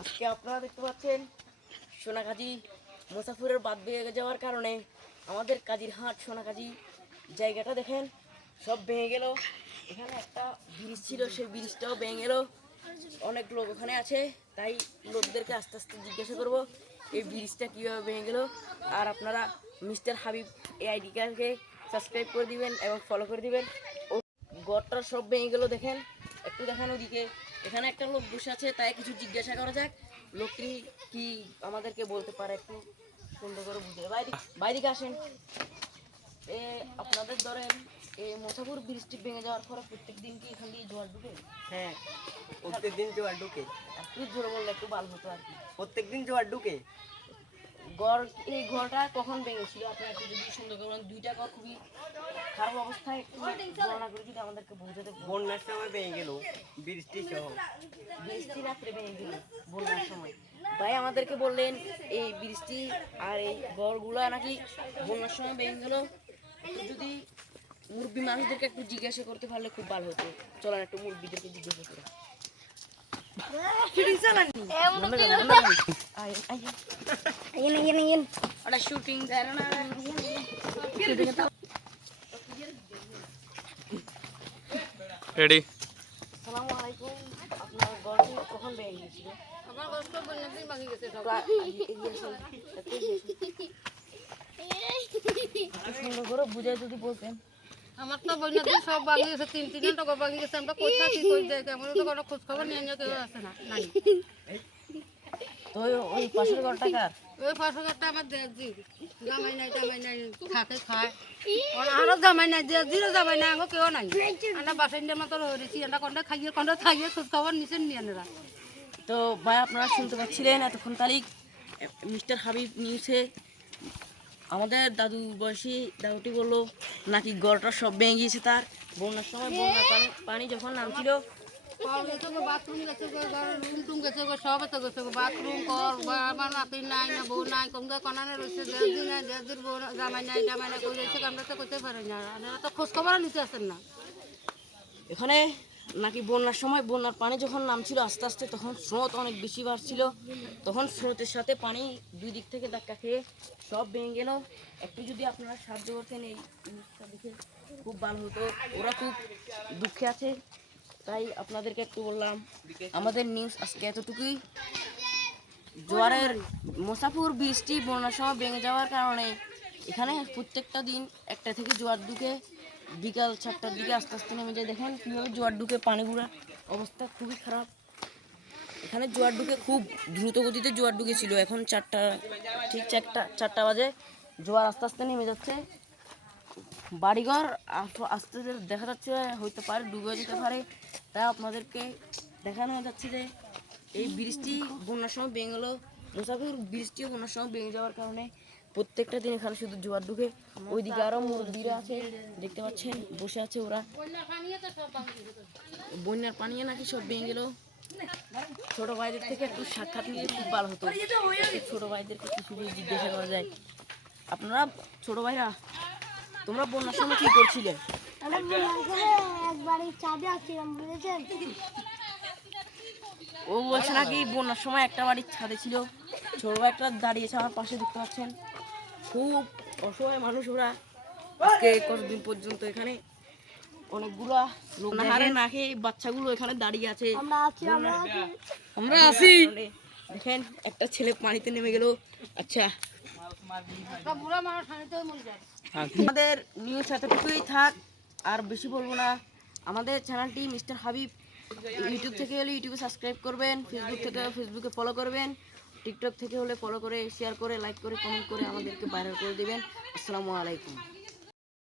আজকে আপনারা দেখতে পাচ্ছেন সোনাগাজী মুসাফিরের বাদ ভেঙে যাওয়ার কারণে আমাদের কাজিরহাট সোনাগাজী জায়গাটা দেখেন সব ভেঙে গেল। এখানে একটা ব্রিজ ছিল, সেই ব্রিজটাও ভেঙে গেল। অনেক লোক ওখানে আছে, তাই লোকদেরকে আস্তে আস্তে জিজ্ঞাসা করব এই ব্রিজটা কীভাবে ভেঙে গেল। আর আপনারা মিস্টার হাবিব এই আইডিটাকে সাবস্ক্রাইব করে দিবেন এবং ফলো করে দিবেন। ও গড়টা সব ভেঙে গেল, দেখেন একটু দেখেন ওদিকে। এখানে একটা লোক বসে আছে, তাই কিছু জিজ্ঞাসা করা যাক। লোকটি কি আমাদেরকে বলতে পারে একটু সুন্দর করে বুঝে। বাইরে আসেন। আপনাদের ধরেন এই মুসাফির বৃষ্টি ভেঙে যাওয়ার পরে প্রত্যেক দিন কি এখান দিয়ে জোয়ার ঢুকে? হ্যাঁ, প্রত্যেকদিন জোয়ার ঢুকে। একটু জোরে বললে একটু ভালো হতো আর কি। প্রত্যেকদিন জোয়ার ঢুকে। এই ঘরটা কখন ভেঙেছিল আপনার একটু যদি সুন্দর করে বলেন। দুইটা ঘর খুবই খারাপ অবস্থায়, একটু বর্ণনা করে যদি আমাদেরকে বোঝাতে। বন্যার সময় ভেঙে গেল, বৃষ্টি সহ। বৃষ্টি রাত্রে ভেঙে গেল বন্যার সময়। ভাই আমাদেরকে বললেন এই বৃষ্টি আর এই ঘরগুলা নাকি বন্যার সময় ভেঙে গেল। যদি মুরব্বী মানুষদেরকে একটু জিজ্ঞাসা করতে পারলে খুব ভালো হতো। চলেন একটু মুরব্বীদেরকে জিজ্ঞাসা করে। Shooting ready. আসসালামু আলাইকুম। আপনার ঘরটি কখন ভেঙে গিয়েছিল? আমার কষ্ট বন্যাতেই ভাঙি গেছে সব। সুন্দর করে বুঝাই যদি বলতেন। আমার তো বন্যাতেই সব ভাঙি গেছে, তিন টাকা ভাঙি গেছে। আমরা কোথায় কি কই যাই, কেমন তো কোনো খোঁজ খবর নিয়ে কেউ আসে না। নাই তো ওই পাশের ঘরটা কার? ওই ফসলটা আমার দেজি জামাই নাই, টামাই নাই, থাকে খায়। আরো জামাই নাই, দেজিরও জামাই নাই, আমার কেউ নাই। আমরা বাসায় নিয়ে মতো রয়েছি, আমরা কোনটা খাইয়ে কোনটা খাইয়ে খোঁজ খবর নিছেন নিয়ে নেরা। তো ভাই আপনারা শুনতে পাচ্ছিলেন এতক্ষণ তারিখ মিস্টার হাবিব নিউজে আমাদের দাদু বয়সী দাদুটি বললো নাকি গড়টা সব ভেঙে গিয়েছে তার। বন্যার সময় বন্যার পানি যখন নামছিল বাথরুম গেছে, রুম টুম গেছে, সব তো গেছে। বাথরুম কল আমার নাতি নাই, না বউ নাই, কম কনানে রয়েছে। দেড় নাই, দেড় বউ জামাই নাই, জামাই নাই, কই রয়েছে। আমরা তো করতে পারি না, আপনারা তো খোঁজ খবর নিতে আসেন না। এখানে নাকি বন্যার সময় বন্যার পানি যখন নামছিল আস্তে আস্তে, তখন স্রোত অনেক বেশি বাড়ছিল। তখন স্রোতের সাথে পানি দুই দিক থেকে ধাক্কা খেয়ে সব ভেঙে গেল। একটু যদি আপনারা সাহায্য করতেন এই জিনিসটা দেখে খুব ভালো হতো। ওরা খুব দুঃখে আছে, তাই আপনাদেরকে একটু বললাম। আমাদের নিউজ আজকে এতটুকুই। জোয়ারের মুসাফির বৃষ্টি বন্যার সময় ভেঙে যাওয়ার কারণে এখানে প্রত্যেকটা দিন একটা থেকে জোয়ার ঢুকে, বিকাল 4টার দিকে আস্তে আস্তে নেমে যায়। দেখেন কীভাবে জোয়ার ঢুকে, পানিগুড়া অবস্থা খুবই খারাপ। এখানে জোয়ার ঢুকে খুব দ্রুত গতিতে জোয়ার ঢুকেছিল। এখন ঠিক চারটা বাজে জোয়ার আস্তে আস্তে নেমে যাচ্ছে। বাড়িঘর আস্তে আস্তে দেখা যাচ্ছে হইতে পারে ডুবে যেতে পারে। তাই আপনাদেরকে দেখানো যাচ্ছে যে এই বৃষ্টি বন্যার সময় ভেঙে গেলো। মুসাফির বৃষ্টিও বন্যার সময় ভেঙে যাওয়ার কারণে প্রত্যেকটা দিন এখানে শুধু জোয়ার ঢুকে। ওইদিকে আরও মুরব্বীরা আছে, দেখতে পাচ্ছেন বসে আছে ওরা। বন্যার পানিয়ে নাকি সব ভেঙে গেল। ছোট ভাইদের থেকে একটু সাক্ষাৎ নিলে খুব ভালো হতো। ছোট ভাইদেরকে কিছু জিজ্ঞাসা করা যায়। আপনারা ছোট ভাইরা তোমরা বন্যার সময় কি করছিলে? ও বলছে নাকি বন্যার সময় একটা বাড়ির ছাদে ছিল, ছোট ভাই একটা দাঁড়িয়েছে আমার পাশে, দেখতে পাচ্ছেন। খুব অসহায় মানুষ ওরা। আজকে কতদিন পর্যন্ত এখানে অনেকগুলা লোক না খেয়ে বাচ্চাগুলো এখানে দাঁড়িয়ে আছে। আমরা আছি। দেখেন একটা ছেলে পানিতে নেমে গেল। আচ্ছা, আমাদের নিউজ এতটুকুই থাক, আর বেশি বলবো না। আমাদের চ্যানেলটি মিস্টার হাবিব ইউটিউব থেকে হলে ইউটিউবে সাবস্ক্রাইব করবেন, ফেসবুক থেকে ফেসবুকে ফলো করবেন, টিকটক থেকে হলে ফলো করে শেয়ার করে লাইক করে কমেন্ট করে আমাদেরকে ভাইরাল করে দেবেন। আসসালামু আলাইকুম।